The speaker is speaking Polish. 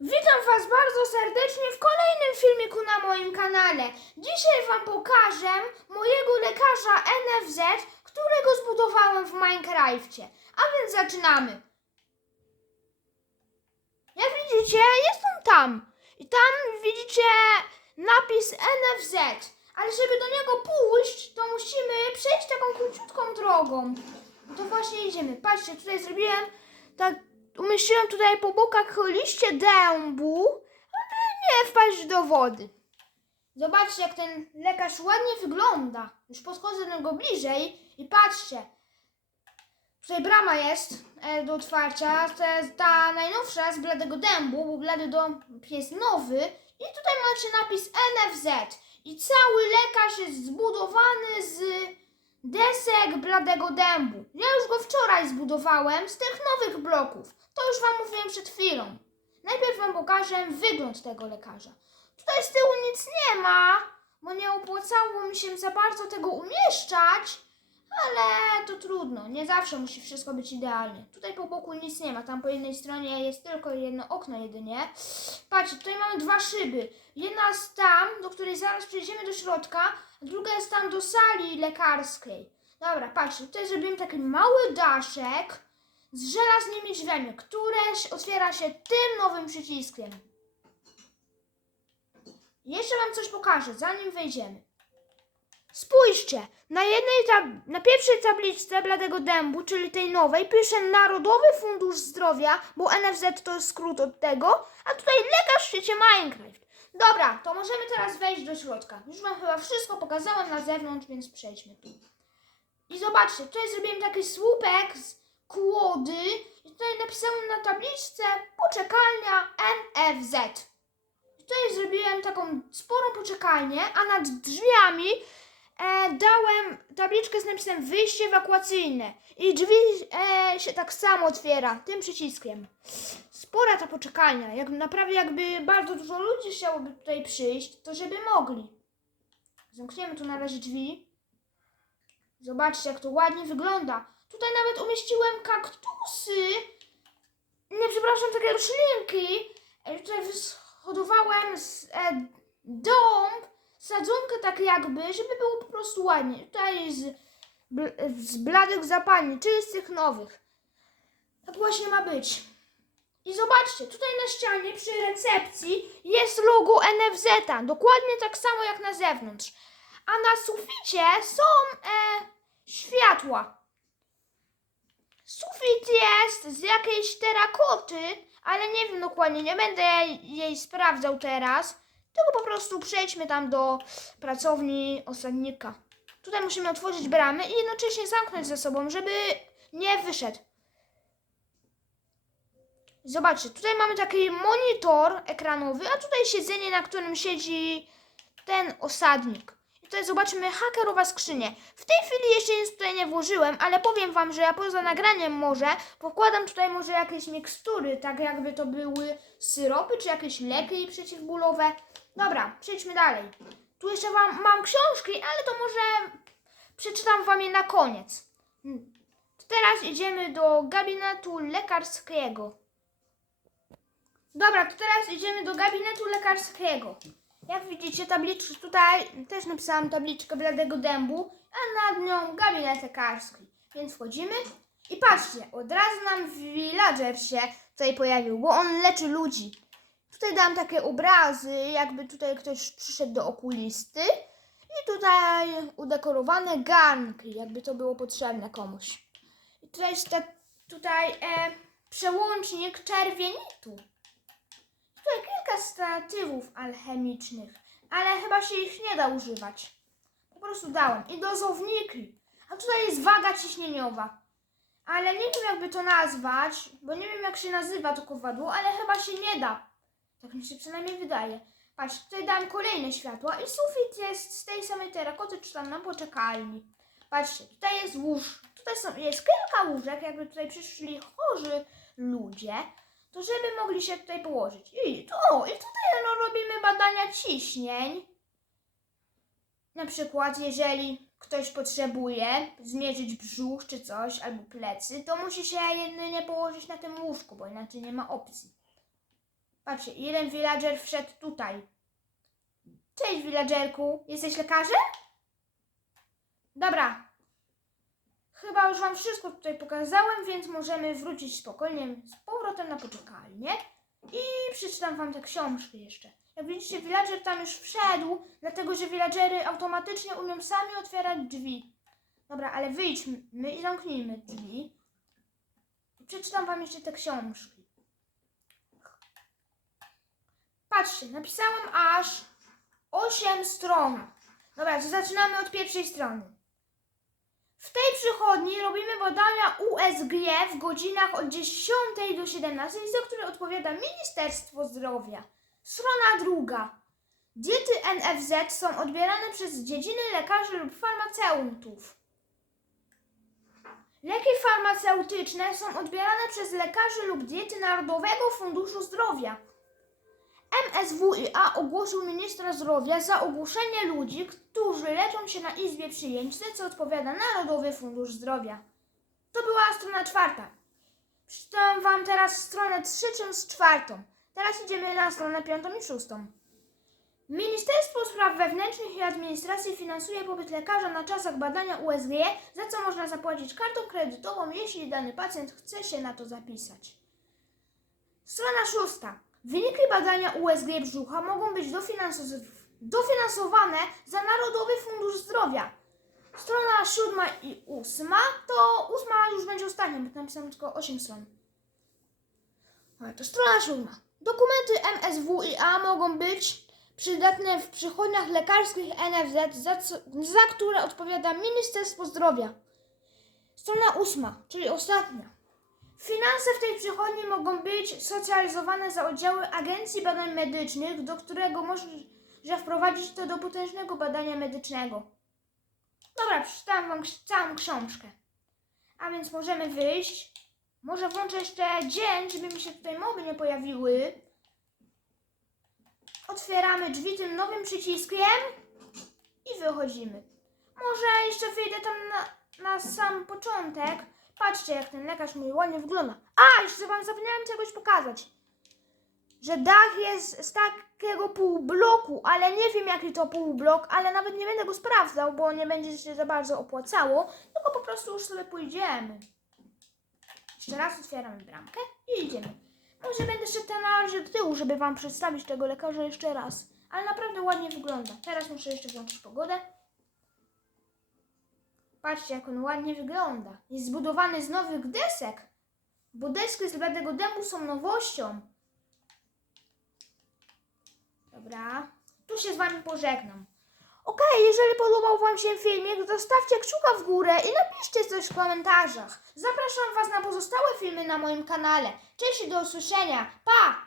Witam Was bardzo serdecznie w kolejnym filmiku na moim kanale. Dzisiaj Wam pokażę mojego lekarza NFZ, którego zbudowałem w Minecrafcie. A więc zaczynamy. Jak widzicie, jest on tam. I tam widzicie napis NFZ. Ale żeby do niego pójść, to musimy przejść taką króciutką drogą. To właśnie idziemy. Patrzcie, tutaj zrobiłem tak umieściłem tutaj po bokach liście dębu, aby nie wpaść do wody. Zobaczcie, jak ten lekarz ładnie wygląda. Już podchodzę do niego bliżej i patrzcie. Tutaj brama jest e, do otwarcia. To jest ta najnowsza z bladego dębu, bo blady dąb jest nowy. I tutaj macie napis NFZ. I cały lekarz jest zbudowany z desek bladego dębu. Ja już go wczoraj zbudowałem z tych nowych bloków. To już Wam mówiłem przed chwilą. Najpierw Wam pokażę wygląd tego lekarza. Tutaj z tyłu nic nie ma, bo nie opłacało mi się za bardzo tego umieszczać, ale to trudno. Nie zawsze musi wszystko być idealnie. Tutaj po boku nic nie ma. Tam po jednej stronie jest tylko jedno okno jedynie. Patrzcie, tutaj mamy dwa szyby. Jedna jest tam, do której zaraz przejdziemy do środka, a druga jest tam do sali lekarskiej. Dobra, patrzcie, tutaj zrobiłem taki mały daszek z żelaznymi drzwiami, które otwiera się tym nowym przyciskiem. Jeszcze Wam coś pokażę, zanim wejdziemy. Spójrzcie, na jednej tab- na pierwszej tabliczce bladego dębu, czyli tej nowej, pisze Narodowy Fundusz Zdrowia, bo NFZ to jest skrót od tego, a tutaj lekarz w świecie Minecraft. Dobra, to możemy teraz wejść do środka. Już Wam chyba wszystko pokazałem na zewnątrz, więc przejdźmy tu. I zobaczcie, tutaj zrobiłem taki słupek z kłody i tutaj napisałem na tabliczce poczekalnia NFZ. I tutaj zrobiłem taką sporą poczekalnię, a nad drzwiami e, dałem tabliczkę z napisem wyjście ewakuacyjne. I drzwi e, się tak samo otwiera, tym przyciskiem. Spora ta poczekalnia. Jak, naprawdę jakby bardzo dużo ludzi chciałoby tutaj przyjść, to żeby mogli. Zamkniemy tu na razie drzwi. Zobaczcie, jak to ładnie wygląda. Tutaj nawet umieściłem kaktusy. Nie, przepraszam, takie roślinki. E, Tutaj wyshodowałem z e, dąb, sadzonkę tak jakby, żeby było po prostu ładnie. Tutaj z, z bladych zapalni, czyli z tych nowych. Tak właśnie ma być. I zobaczcie, tutaj na ścianie przy recepcji jest logo NFZ-a. Dokładnie tak samo jak na zewnątrz. A na suficie są e, światła. Sufit jest z jakiejś terakoty, ale nie wiem dokładnie, nie będę jej sprawdzał teraz. Tylko po prostu przejdźmy tam do pracowni osadnika. Tutaj musimy otworzyć bramy i jednocześnie zamknąć ze sobą, żeby nie wyszedł. Zobaczcie, tutaj mamy taki monitor ekranowy, a tutaj siedzenie, na którym siedzi ten osadnik. Tutaj zobaczymy hakerowa skrzynię. W tej chwili jeszcze nic tutaj nie włożyłem, ale powiem wam, że ja poza nagraniem może pokładam tutaj może jakieś mikstury, tak jakby to były syropy czy jakieś leki przeciwbólowe. Dobra, przejdźmy dalej. Tu jeszcze wam mam książki, ale to może przeczytam wam je na koniec. Hmm. Teraz idziemy do gabinetu lekarskiego. Dobra, to teraz idziemy do gabinetu lekarskiego. Jak widzicie, tabliczkę tutaj też napisałam tabliczkę bladego dębu, a nad nią gabinet lekarski. Więc wchodzimy i patrzcie, od razu nam villager się tutaj pojawił, bo on leczy ludzi. Tutaj dam takie obrazy, jakby tutaj ktoś przyszedł do okulisty. I tutaj udekorowane garnki, jakby to było potrzebne komuś. I tutaj jest ta, tutaj e, przełącznik czerwienitu. Tutaj kilka statywów alchemicznych, ale chyba się ich nie da używać. Po prostu dałem. I dozowniki. A tutaj jest waga ciśnieniowa. Ale nie wiem jakby to nazwać, bo nie wiem jak się nazywa to kowadło, ale chyba się nie da. Tak mi się przynajmniej wydaje. Patrz, tutaj dałem kolejne światła i sufit jest z tej samej terakoty, czy tam na poczekalni. Patrzcie, tutaj jest łóż, tutaj są, jest kilka łóżek, jakby tutaj przyszli chorzy ludzie, to żeby mogli się tutaj położyć. I, o, i tutaj no, robimy badania ciśnień. Na przykład, jeżeli ktoś potrzebuje zmierzyć brzuch czy coś, albo plecy, to musi się jedynie położyć na tym łóżku, bo inaczej nie ma opcji. Patrzcie, jeden villager wszedł tutaj. Cześć, villagerku. Jesteś lekarzem? Dobra. Chyba już wam wszystko tutaj pokazałem, więc możemy wrócić spokojnie z powrotem na poczekalnię. I przeczytam wam te książki jeszcze. Jak widzicie, villager tam już wszedł, dlatego że villagery automatycznie umią sami otwierać drzwi. Dobra, ale wyjdźmy i zamknijmy drzwi. Przeczytam wam jeszcze te książki. Patrzcie, napisałam aż 8 stron. Dobra, to zaczynamy od pierwszej strony. W tej przychodni robimy badania USG w godzinach od 10 do 17, za które odpowiada Ministerstwo Zdrowia. Strona druga. Diety NFZ są odbierane przez dziedziny lekarzy lub farmaceutów. Leki farmaceutyczne są odbierane przez lekarzy lub diety Narodowego Funduszu Zdrowia. MSWiA ogłosił ministra zdrowia za ogłoszenie ludzi, którzy leczą się na izbie przyjęć, za co odpowiada Narodowy Fundusz Zdrowia. To była strona czwarta. Przeczytam Wam teraz stronę trzecią z czwartą. Teraz idziemy na stronę piątą i szóstą. Ministerstwo Spraw Wewnętrznych i Administracji finansuje pobyt lekarza na czasach badania USG, za co można zapłacić kartą kredytową, jeśli dany pacjent chce się na to zapisać. Strona szósta. Wyniki badania USG brzucha mogą być dofinansow- dofinansowane za Narodowy Fundusz Zdrowia. Strona siódma i ósma, to ósma już będzie ostatnia, bo napisałem tylko 8 stron. Dobra, to strona siódma. Dokumenty MSWiA mogą być przydatne w przychodniach lekarskich NFZ, za, za które odpowiada Ministerstwo Zdrowia. Strona ósma, czyli ostatnia. Finanse w tej przychodni mogą być socjalizowane za oddziały Agencji Badań Medycznych, do którego może wprowadzić to do potężnego badania medycznego. Dobra, przeczytałam wam całą książkę. A więc możemy wyjść. Może włączę jeszcze dzień, żeby mi się tutaj moby nie pojawiły. Otwieramy drzwi tym nowym przyciskiem i wychodzimy. Może jeszcze wyjdę tam na, na sam początek. Patrzcie, jak ten lekarz mój ładnie wygląda. A, jeszcze wam zapomniałem czegoś pokazać. Że dach jest z takiego półbloku, ale nie wiem jaki to półblok, ale nawet nie będę go sprawdzał, bo nie będzie się za bardzo opłacało, tylko po prostu już sobie pójdziemy. Jeszcze raz otwieramy bramkę i idziemy. Może będę szedł na razie do tyłu, żeby wam przedstawić tego lekarza jeszcze raz. Ale naprawdę ładnie wygląda. Teraz muszę jeszcze włączyć pogodę. Patrzcie, jak on ładnie wygląda. Jest zbudowany z nowych desek. Bo deski z bladego dębu są nowością. Dobra. Tu się z wami pożegnam. Okej, jeżeli podobał wam się filmik, to stawcie kciuka w górę i napiszcie coś w komentarzach. Zapraszam was na pozostałe filmy na moim kanale. Cześć i do usłyszenia. Pa!